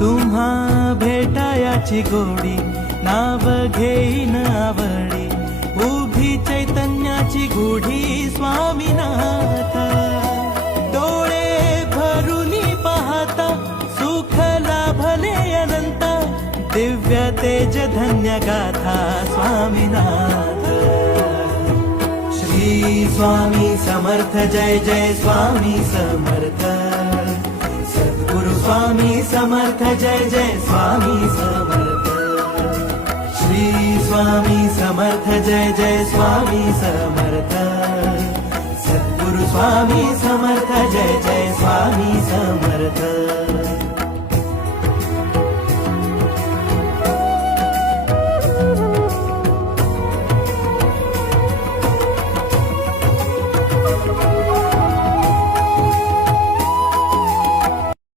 तुम्हा भेटायाची गोडी नाव घेईन आवडी उभी चैतन्याची गुढी स्वामीनाथ डोळे भरूनी पाहता सुख लाभले अनंत दिव्य तेज धन्य गाथा स्वामीनाथ श्री स्वामी समर्थ जय जय स्वामी समर्थ सद्गुरु स्वामी समर्थ जय जय स्वामी समर्थ श्री स्वामी समर्थ जय जय स्वामी समर्थ सद्गुरु स्वामी समर्थ जय जय स्वामी समर्थ